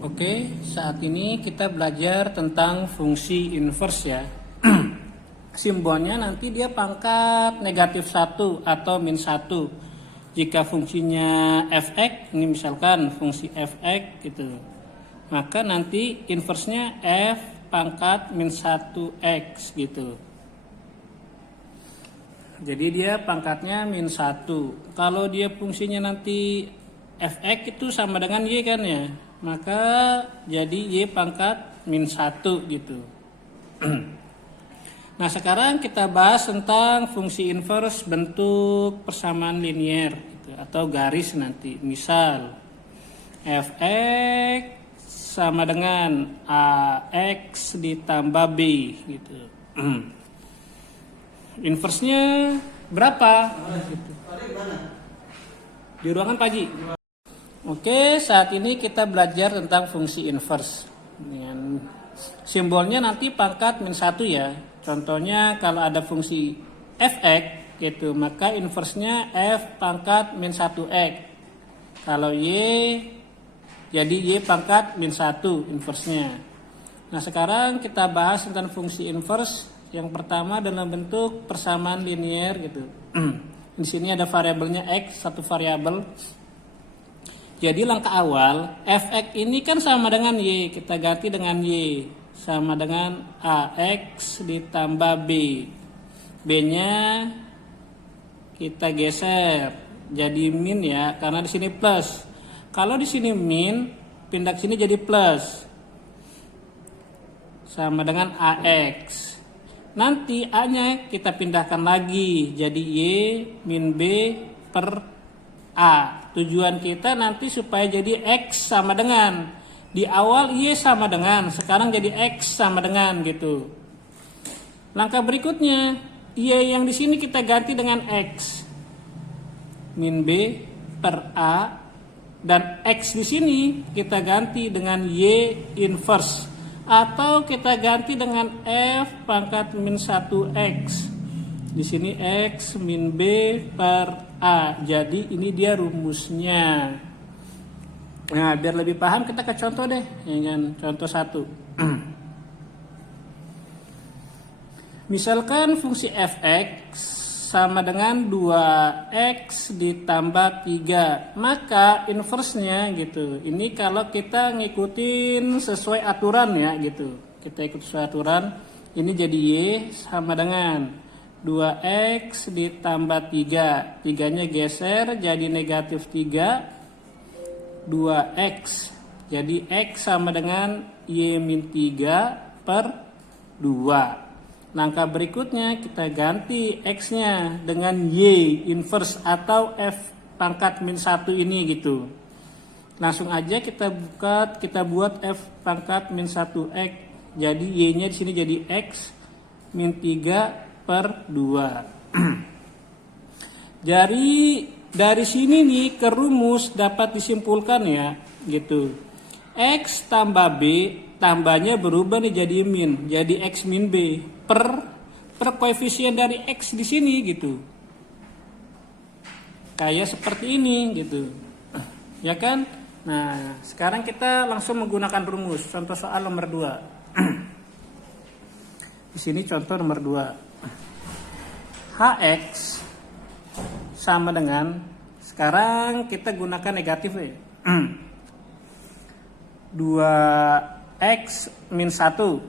Oke, saat ini kita belajar tentang fungsi inverse ya. Simbolnya nanti dia pangkat negatif 1 atau min 1. Jika fungsinya fx, ini misalkan fungsi fx gitu. Maka nanti inversenya f pangkat min 1x gitu. Jadi dia pangkatnya min 1. Kalau dia fungsinya nanti fx itu sama dengan y kan ya. Maka jadi y pangkat min 1 gitu. Nah sekarang kita bahas tentang fungsi inverse bentuk persamaan linier gitu, atau garis nanti. Misal fx sama dengan ax ditambah b gitu. Inversenya berapa? Gitu. Di ruangan Pak Ji. Oke, saat ini kita belajar tentang fungsi inverse. Simbolnya nanti pangkat min 1 ya. Contohnya kalau ada fungsi fx gitu, maka inversenya f pangkat min 1x. Kalau y, jadi y pangkat min 1 inversenya. Nah sekarang kita bahas tentang fungsi inverse. Yang pertama dalam bentuk persamaan linier gitu. Di sini ada variabelnya x, satu variabel. Jadi langkah awal, fx ini kan sama dengan y, kita ganti dengan y. Sama dengan ax ditambah b. B-nya kita geser jadi min ya, karena di sini plus. Kalau di sini min, pindah ke sini jadi plus. Sama dengan ax. Nanti a-nya kita pindahkan lagi jadi y min b per a. Tujuan kita nanti supaya jadi x sama dengan, di awal y sama dengan, sekarang jadi x sama dengan gitu. Langkah berikutnya, y yang di sini kita ganti dengan x min b per a, dan x di sini kita ganti dengan y inverse, atau kita ganti dengan f pangkat min 1x. Di sini x min b per a. Jadi ini dia rumusnya. Nah, biar lebih paham kita ke contoh deh. Contoh 1. Misalkan fungsi fx sama dengan 2x ditambah 3. Maka inversenya gitu. Ini kalau kita ngikutin sesuai aturan ya gitu. Kita ikut sesuai aturan. Ini jadi y sama dengan 2x ditambah 3. 3-nya geser jadi negatif 3. 2x. Jadi x sama dengan y min 3 per 2. Langkah berikutnya kita ganti x-nya dengan y inverse atau f pangkat min 1 ini gitu. Langsung aja kita buat f pangkat min 1x. Jadi y-nya di sini jadi x min 3 per 2. Dari sini nih ke rumus dapat disimpulkan ya gitu. X tambah B, tambahnya berubah nih jadi min, jadi x min B per koefisien dari x di sini gitu. Kayak seperti ini gitu. Ya kan? Nah, sekarang kita langsung menggunakan rumus. Contoh soal nomor 2. Di sini contoh nomor 2. Hx sama dengan, sekarang kita gunakan negatif ya. 2x min 1.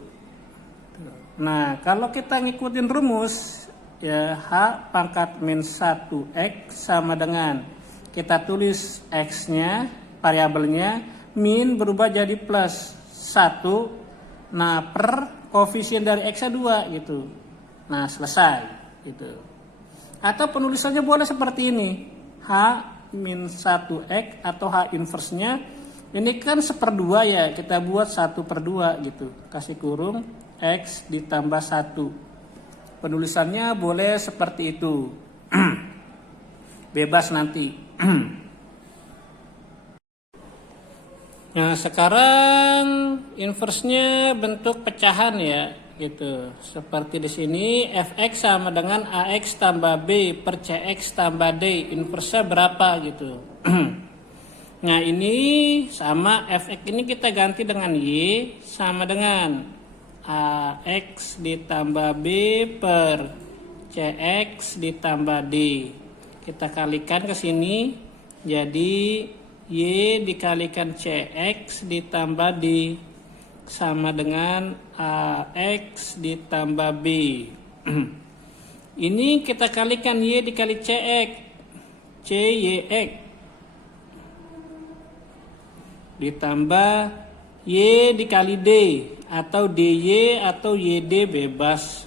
Nah, kalau kita ngikutin rumus ya, h pangkat min 1x sama dengan, kita tulis x-nya, variabelnya, min berubah jadi plus 1. Nah, per koefisien dari x-nya 2 gitu. Nah, selesai gitu. Atau penulisannya boleh seperti ini, h min 1x atau h inverse-nya ini kan 1/2 ya, kita buat 1/2 gitu, kasih kurung x ditambah 1. Penulisannya boleh seperti itu. Bebas nanti. Nah sekarang inverse-nya bentuk pecahan ya gitu. Seperti di sini fx sama dengan ax tambah b per cx tambah d. Inverse-nya berapa gitu. Nah ini sama fx ini kita ganti dengan y sama dengan ax ditambah b per cx ditambah d. Kita kalikan ke sini jadi y dikalikan cx ditambah d sama dengan ax ditambah b. Ini kita kalikan y dikali cx, cyx ditambah y dikali d atau dy atau yd bebas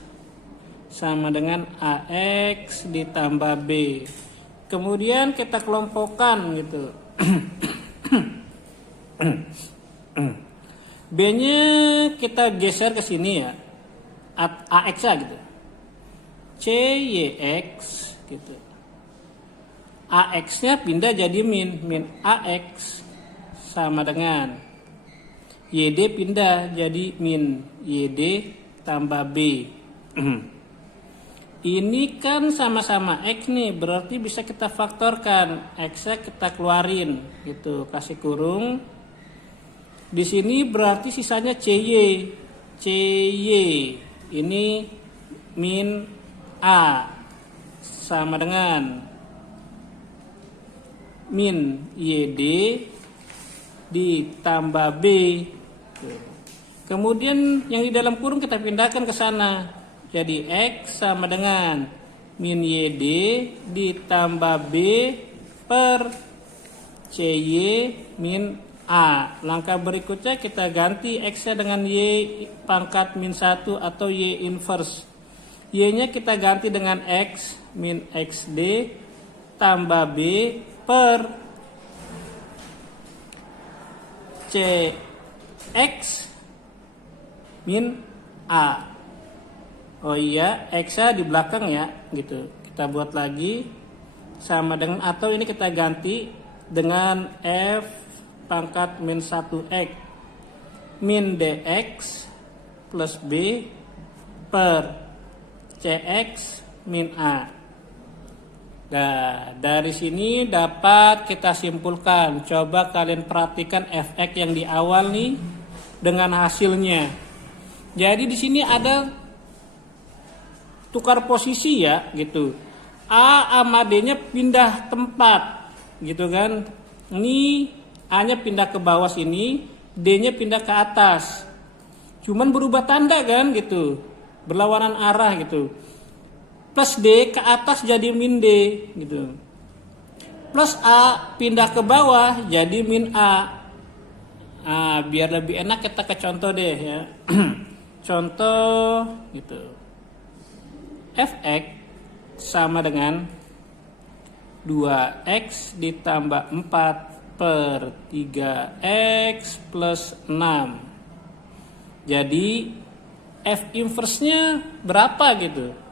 sama dengan ax ditambah b. Kemudian kita kelompokkan gitu. B-nya kita geser ke sini ya. AX gitu. CYX gitu. AX-nya pindah jadi min AX sama dengan YD pindah jadi min YD tambah B. Ini kan sama-sama X nih, berarti bisa kita faktorkan. X-nya kita keluarin gitu, kasih kurung. Di sini berarti sisanya CY. CY ini min A sama dengan min YD ditambah B. Kemudian yang di dalam kurung kita pindahkan ke sana. Jadi X sama dengan min YD ditambah B per CY min A. Langkah berikutnya kita ganti X-nya dengan Y pangkat min 1 atau Y inverse. Y-nya kita ganti dengan X min XD tambah B per CX min A. Oh iya, X-nya di belakang ya, gitu. Kita buat lagi sama dengan, atau ini kita ganti dengan F pangkat min 1X min DX plus B per CX min A. Nah, dari sini dapat kita simpulkan. Coba kalian perhatikan fx yang di awal nih dengan hasilnya. Jadi di sini ada tukar posisi ya, gitu. A sama D-nya pindah tempat, gitu kan? Ini A-nya pindah ke bawah sini, D-nya pindah ke atas. Cuman berubah tanda kan, gitu. Berlawanan arah gitu. Plus D ke atas jadi min D gitu. Plus A pindah ke bawah jadi min A. Biar lebih enak kita ke contoh deh ya. Contoh gitu. Fx sama dengan 2x ditambah 4 per 3x plus 6. Jadi F inverse-nya berapa gitu?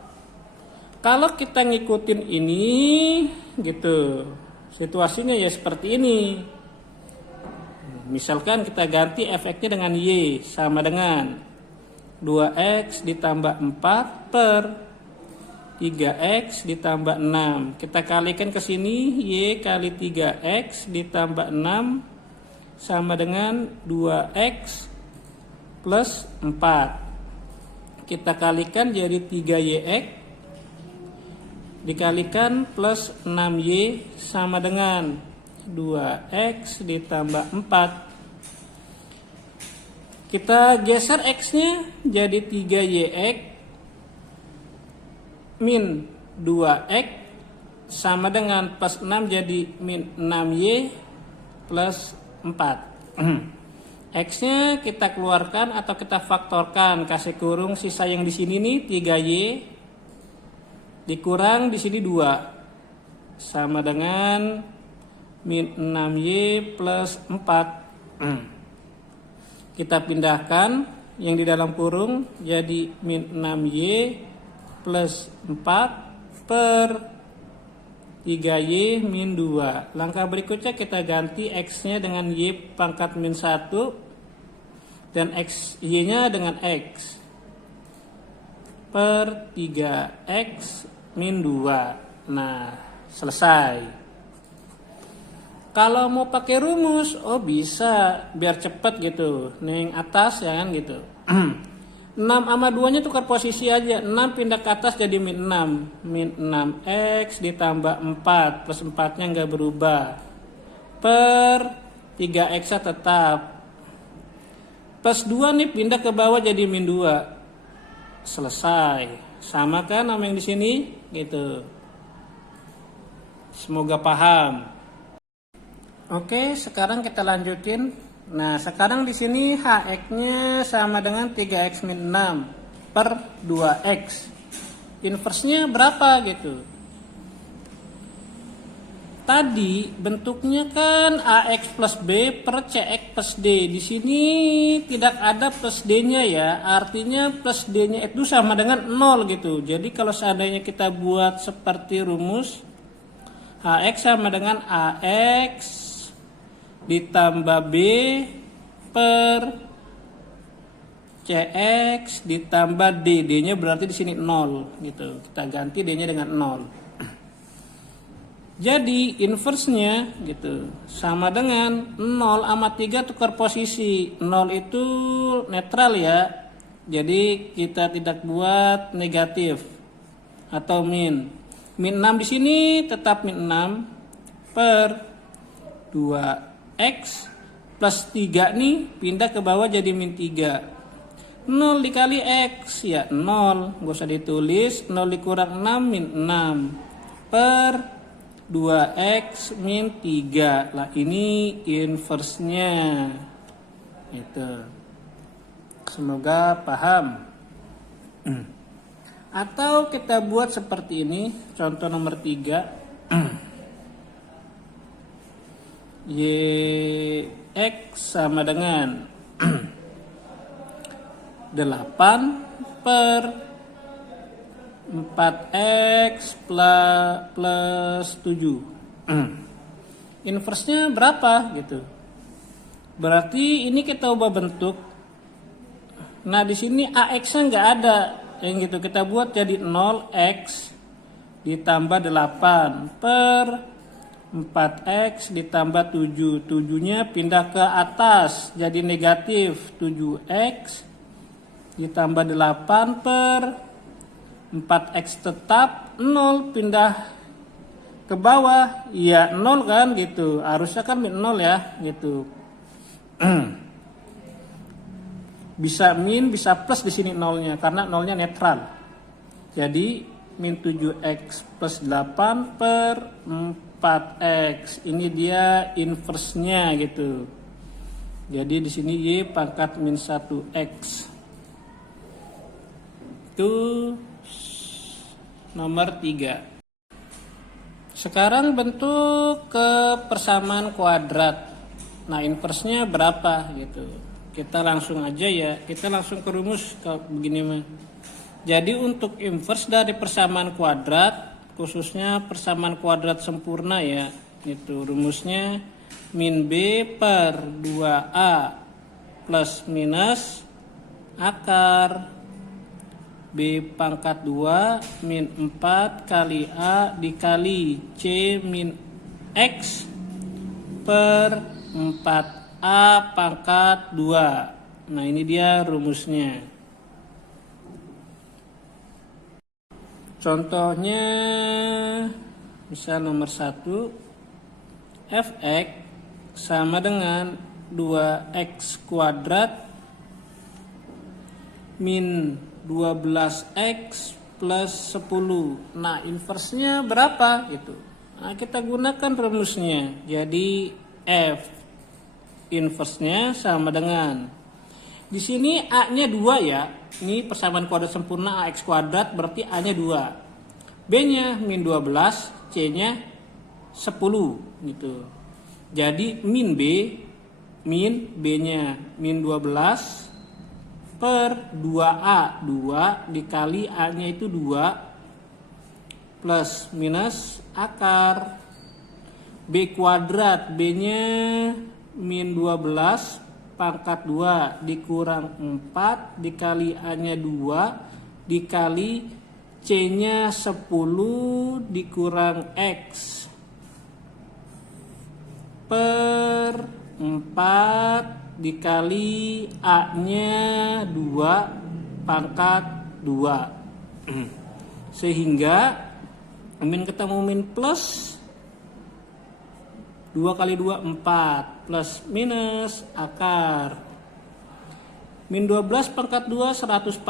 Kalau kita ngikutin ini gitu, situasinya ya seperti ini. Misalkan kita ganti efeknya dengan Y sama dengan 2x ditambah 4 per 3x ditambah 6. Kita kalikan ke sini, Y kali 3x ditambah 6 sama dengan 2x plus 4. Kita kalikan jadi 3yx dikalikan plus 6y sama dengan 2x ditambah 4. Kita geser x-nya jadi 3yx min 2x sama dengan plus 6 jadi min 6y plus 4. X-nya kita keluarkan atau kita faktorkan, kasih kurung sisa yang di sini nih 3y dikurang di sini 2 sama dengan min 6y plus 4. Kita pindahkan yang di dalam kurung jadi min 6y plus 4 per 3y min 2. Langkah berikutnya kita ganti x-nya dengan y pangkat min 1 dan y-nya dengan x per 3x min 2. Nah, selesai. Kalau mau pakai rumus, oh bisa, biar cepet gitu. Nih atas ya kan gitu. 6 sama 2 nya tukar posisi aja. 6 pindah ke atas jadi min 6. Min 6x ditambah 4 plus 4 nya nggak berubah. Per 3x tetap. Plus 2 nih pindah ke bawah jadi min 2. Selesai. Sama kan sama yang di sini gitu. Semoga paham. Oke, sekarang kita lanjutin. Nah, sekarang di sini hx-nya sama dengan 3x min 6 per 2x. Inversenya berapa gitu? Tadi bentuknya kan ax plus b per cx plus d. Di sini tidak ada plus d-nya ya. Artinya plus d-nya itu sama dengan 0 gitu. Jadi kalau seandainya kita buat seperti rumus, hx sama dengan ax ditambah B per CX ditambah D. D-nya berarti di sini 0 gitu. Kita ganti D-nya dengan 0. Jadi inverse-nya gitu sama dengan 0 sama 3 tukar posisi. 0 itu netral ya. Jadi kita tidak buat negatif atau min. Min 6 di sini tetap min 6 per 2 X plus 3 nih pindah ke bawah jadi min 3. 0 dikali X ya 0, gak usah ditulis. 0 dikurang 6 min 6 per 2X min 3. Lah ini inverse-nya itu. Semoga paham. Atau kita buat seperti ini, contoh nomor 3. Yx sama dengan 8 per 4x plus 7. Inverse-nya berapa gitu? Berarti ini kita ubah bentuk. Nah, di sini ax-nya nggak ada. Yang gitu kita buat jadi 0x ditambah 8 per 4x ditambah 7. 7-nya pindah ke atas jadi negatif. 7x ditambah 8 per 4x tetap 0 pindah ke bawah. Ya 0 kan gitu. Harusnya kan min 0 ya gitu. Bisa min bisa plus di sini 0-nya karena 0-nya netral. Jadi min 7x plus 8 per 4x. Ini dia inverse-nya gitu. Jadi di sini y pangkat min 1x. Itu nomor 3. Sekarang bentuk kepersamaan kuadrat. Nah, inverse-nya berapa gitu. Kita langsung aja ya. Kita langsung ke rumus begini mah. Jadi untuk inverse dari persamaan kuadrat, khususnya persamaan kuadrat sempurna ya, itu rumusnya min b per 2a plus minus akar b pangkat 2 min 4 kali a dikali c min x per 4a pangkat 2. Nah ini dia rumusnya. Contohnya misal nomor 1, fx sama dengan 2x kuadrat min 12x plus 10. Nah inversenya berapa gitu. Nah kita gunakan rumusnya. Jadi f inversenya sama dengan, di sini a-nya 2 ya. Ini persamaan kuadrat sempurna ax kuadrat berarti a-nya 2. B-nya min 12, C-nya 10 gitu. Jadi min B-nya min 12 per 2A. 2 dikali A-nya itu 2 plus minus akar B kuadrat. B-nya min 12 pangkat 2 dikurang 4 dikali A-nya 2 dikali C-nya 10 dikurang X per 4 dikali A-nya 2 pangkat 2. Sehingga min ketemu min plus 2 kali 2 4 plus minus akar min 12 pangkat 2 144.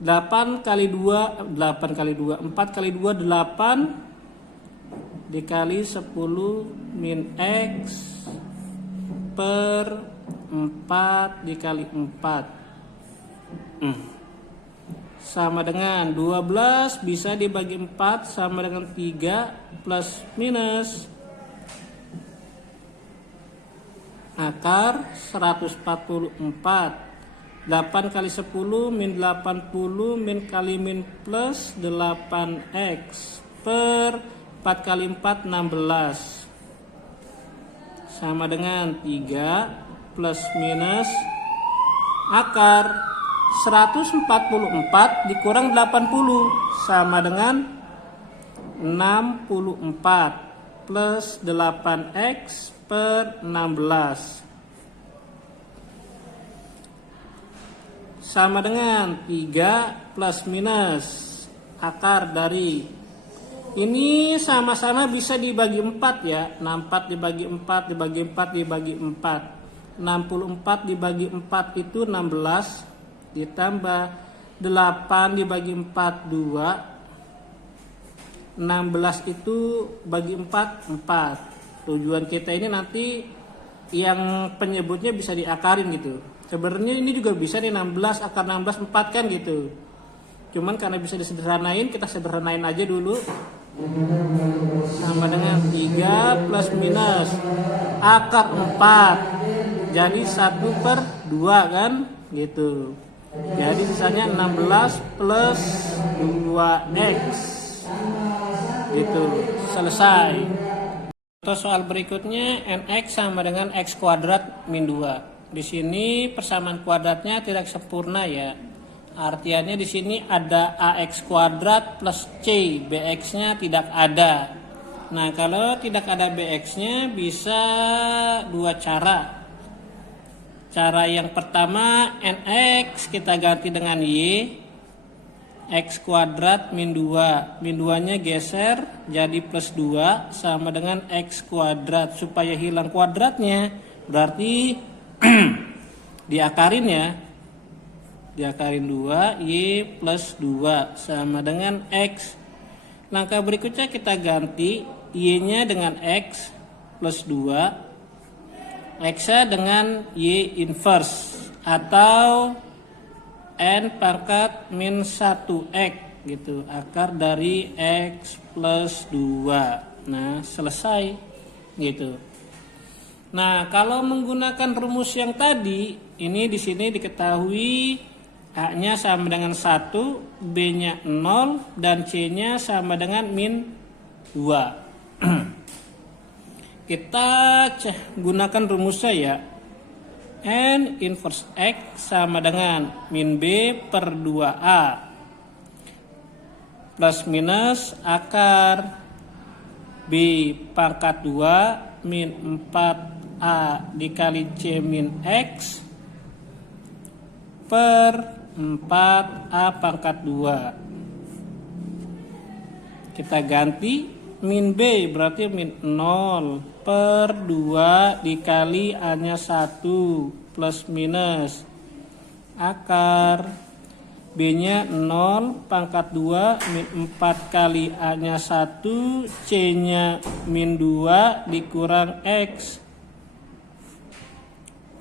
8 kali 2 4 kali 2 8 dikali 10 min X per 4 dikali 4 sama dengan 12 bisa dibagi 4 sama dengan 3 plus minus akar 144. 8 kali 10 min 80 min kali min plus 8x per 4 kali 4 16 sama dengan 3 plus minus akar 144 dikurang 80 sama dengan 64 plus 8x per 16 sama dengan 3 plus minus akar dari ini sama-sama bisa dibagi 4 ya. 64 dibagi 4 dibagi 4 dibagi 4. 64 dibagi 4 itu 16 ditambah 8 dibagi 4 2. 16 itu bagi 4 4. Tujuan kita ini nanti yang penyebutnya bisa diakarin gitu. Sebenarnya ini juga bisa nih 16 akar 16 4 kan gitu. Cuman karena bisa disederhanain, kita sederhanain aja dulu. Sama dengan 3 plus minus akar 4. Jadi 1 per 2 kan gitu. Jadi sisanya 16 plus 2x. Gitu. Selesai. Atau soal berikutnya nx sama dengan x kuadrat min 2. Di sini persamaan kuadratnya tidak sempurna ya. Artiannya di sini ada ax kuadrat plus c, bx-nya tidak ada. Nah, kalau tidak ada bx-nya bisa dua cara. Cara yang pertama nx kita ganti dengan y, x kuadrat min 2. Min 2-nya geser jadi plus 2 sama dengan x kuadrat. Supaya hilang kuadratnya berarti diakarin ya. Diakarin 2 y plus 2 sama dengan x. Langkah berikutnya kita ganti y-nya dengan x plus 2, x-nya dengan y inverse atau n pangkat min 1x gitu, akar dari x plus 2. Nah, selesai gitu. Nah, kalau menggunakan rumus yang tadi, ini di sini diketahui A-nya sama dengan 1, B-nya 0, dan C-nya sama dengan min 2. Kita gunakan rumusnya ya. N inverse X sama dengan min B per 2A. Plus minus akar B pangkat 2 min 4A dikali C min X per 4A pangkat 2. Kita ganti min B berarti min 0 per 2 dikali A-nya 1 plus minus akar B-nya 0 pangkat 2 min 4 kali A-nya 1, C-nya min 2 dikurang X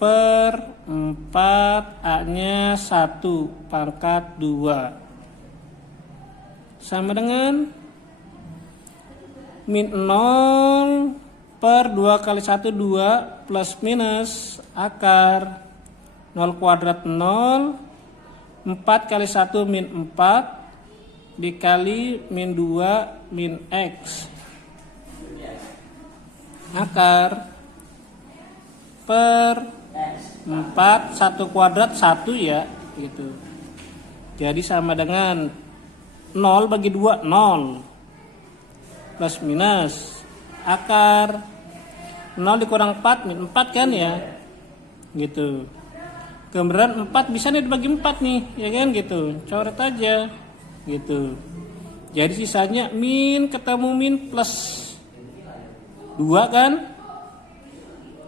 per 4 A-nya 1 pangkat 2 sama dengan min 0 per 2 kali 1 2 plus minus akar 0 kuadrat 0 4 kali 1 min 4 dikali min 2 min X akar per 4 1 kuadrat 1 ya gitu. Jadi sama dengan 0 bagi 2 0 plus minus akar 0 dikurang 4 min 4 kan ya, gitu. Kemudian 4 bisa nih dibagi 4 nih, ya kan gitu, coret aja, gitu. Jadi sisanya min ketemu min plus 2 kan,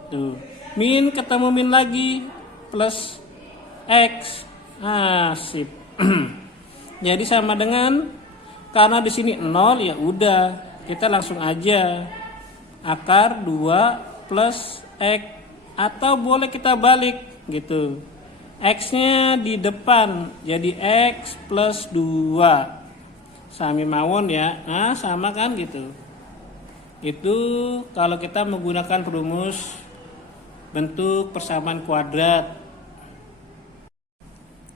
tuh. Min ketemu min lagi plus x, sip. Jadi sama dengan, karena di sini 0 ya udah, kita langsung aja akar 2 plus x, atau boleh kita balik gitu. X-nya di depan jadi x plus 2. Sami mawon ya. Nah, sama kan gitu. Itu kalau kita menggunakan rumus bentuk persamaan kuadrat.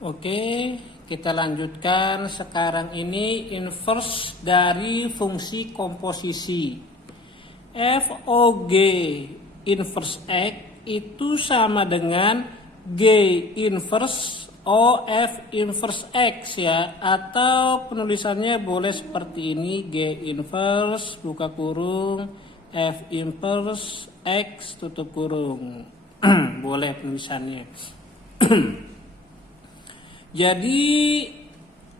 Oke, kita lanjutkan. Sekarang ini inverse dari fungsi komposisi. FOG inverse X itu sama dengan G inverse OF inverse X ya, atau penulisannya boleh seperti ini, G inverse buka kurung F inverse X tutup kurung. Boleh penulisannya. Jadi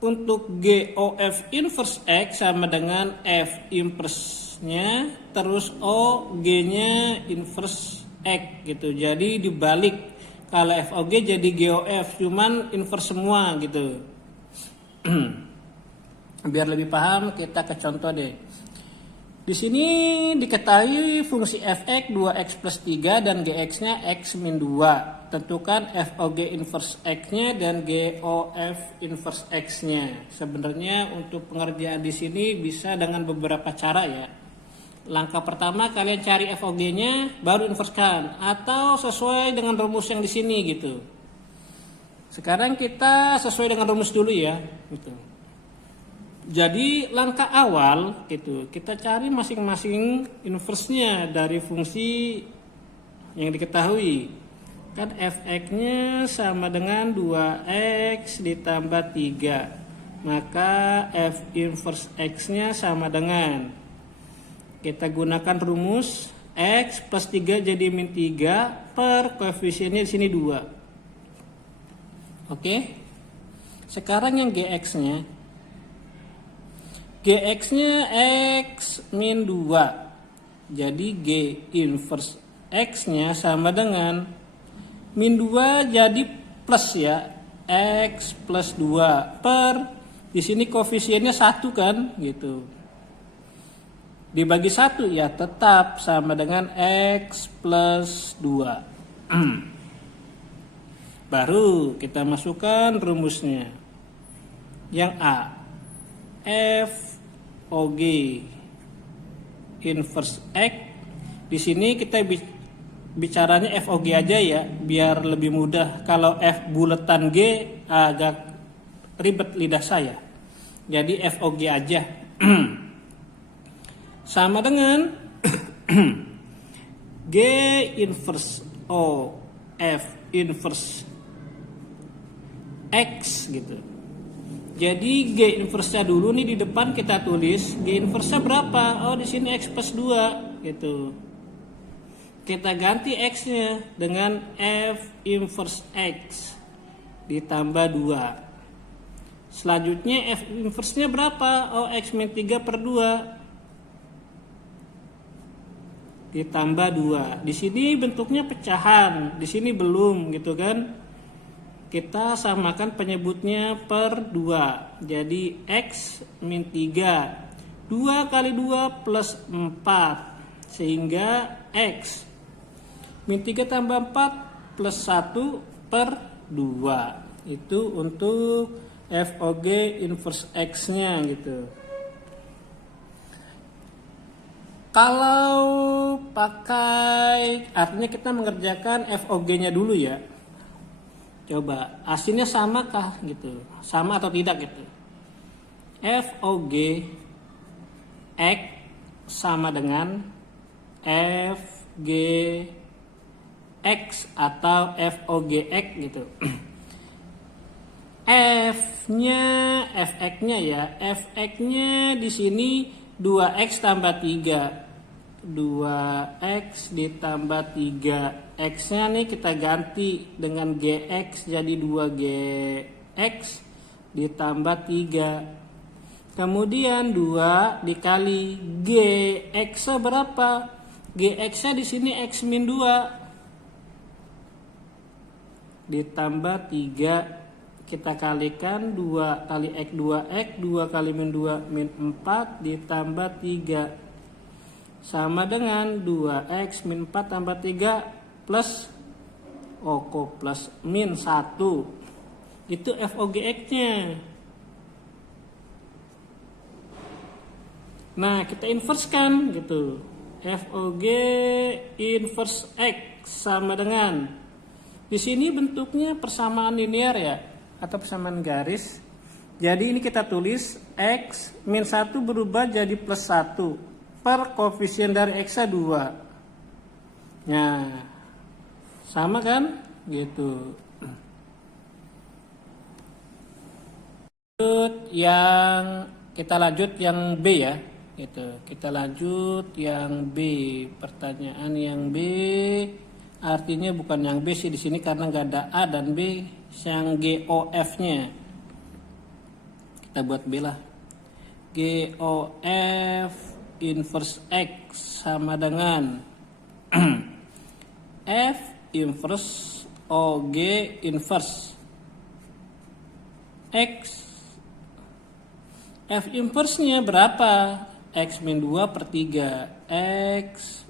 untuk GOF inverse X sama dengan F inverse-nya terus O G-nya inverse X gitu. Jadi dibalik, kalau FOG jadi GOF cuman inverse semua gitu. Biar lebih paham kita ke contoh deh. Di sini diketahui fungsi fx 2x plus 3 dan gx-nya x min 2. Tentukan FOG inverse x-nya dan GOF inverse x-nya. Sebenarnya untuk pengerjaan di sini bisa dengan beberapa cara ya. Langkah pertama kalian cari FOG-nya baru inversekan, atau sesuai dengan rumus yang di sini gitu. Sekarang kita sesuai dengan rumus dulu ya gitu. Jadi langkah awal gitu, kita cari masing-masing inverse-nya dari fungsi yang diketahui. Kan fx-nya sama dengan 2x ditambah 3. Maka f inverse x-nya sama dengan, kita gunakan rumus x plus 3 jadi min 3 per koefisiennya di sini 2. Oke. Sekarang yang gx-nya x min 2. Jadi G inverse X-nya sama dengan min 2 jadi plus ya, X plus 2 per, di sini koefisiennya 1 kan gitu. Dibagi 1 ya tetap sama dengan X plus 2. Baru kita masukkan rumusnya. Yang A, FOG inverse X. Di sini kita bicaranya FOG aja ya, biar lebih mudah. Kalau F buletan G agak ribet lidah saya. Jadi FOG aja. Sama dengan G inverse O F inverse X gitu. Jadi G inverse-nya dulu nih di depan kita tulis. G inverse-nya berapa? Oh, di sini X plus 2 gitu. Kita ganti X-nya dengan F inverse X ditambah 2. Selanjutnya F inverse-nya berapa? Oh, X min 3 per 2 ditambah 2. Di sini bentuknya pecahan, di sini belum gitu kan. Kita samakan penyebutnya per 2. Jadi X min 3. 2 kali 2 plus 4. Sehingga X min 3 tambah 4 plus 1 per 2. Itu untuk FOG inverse X-nya gitu. Kalau pakai, artinya kita mengerjakan FOG-nya dulu ya. Coba hasilnya sama kah gitu, sama atau tidak gitu. FOG X sama dengan FG X atau FOG X gitu. F-nya, Fx-nya ya, Fx-nya di sini 2x tambah 3. 2x ditambah 3x nya nih kita ganti dengan gx jadi 2gx ditambah 3. Kemudian 2 dikali gx nya berapa? Gx nya di sini x min 2 ditambah 3, kita kalikan 2 kali x 2x, 2 kali min 2 min 4 ditambah 3 sama dengan 2x min 4 tambah 3 plus plus min 1. Itu FOGX-nya. Nah, kita inversekan gitu. FOG inverse X sama dengan, di sini bentuknya persamaan linear ya, atau persamaan garis. Jadi ini kita tulis X min 1 berubah jadi plus 1 per koefisien dari X 2. Nah, sama kan? Gitu. Kita lanjut yang B ya. Gitu. Kita lanjut yang B. Pertanyaan yang B artinya bukan yang B sih di sini karena nggak ada A dan B, yang GOF-nya. Kita buat B lah. GOF inverse X sama dengan F inverse OG inverse X. F inverse-nya berapa? X min 2 per 3. X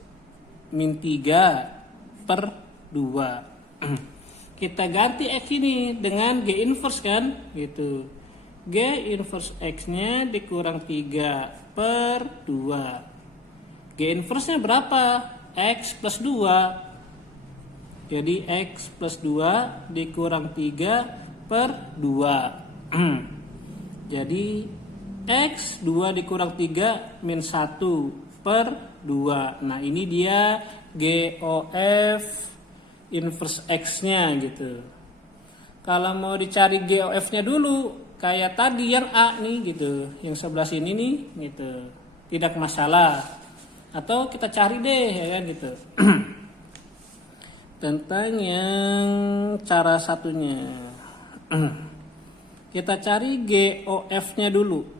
min 3 per 2. Kita ganti X ini dengan G inverse kan? Gitu. G inverse X-nya dikurang 3 per 2. G inverse-nya berapa? X plus 2. Jadi X plus 2 dikurang 3 per 2. Jadi X 2 dikurang 3 min 1 per 2. Nah ini dia GOF inverse X-nya gitu. Kalau mau dicari GOF-nya dulu, kayak tadi yang A nih gitu, yang sebelah sini nih gitu, tidak masalah. Atau kita cari deh ya kan gitu. Tentang yang cara satunya. Kita cari GOF-nya dulu.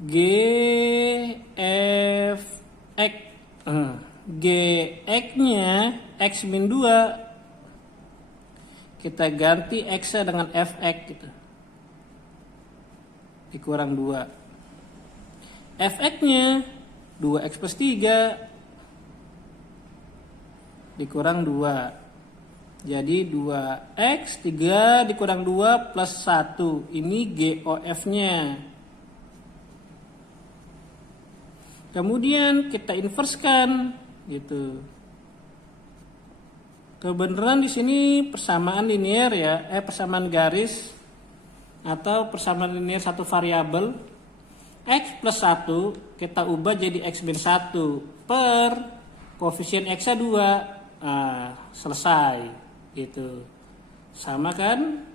GFX. GX-nya X min 2. Kita ganti X-nya dengan Fx gitu. Dikurang 2. Fx-nya 2x plus 3 dikurang 2. Jadi 2x 3 dikurang 2 plus 1. Ini GOF-nya. Kemudian kita inversekan gitu. Kebenaran di sini persamaan linear ya, persamaan garis atau persamaan linear satu variabel. X plus 1 kita ubah jadi X min 1 per koefisien X 2. Selesai gitu. Sama kan?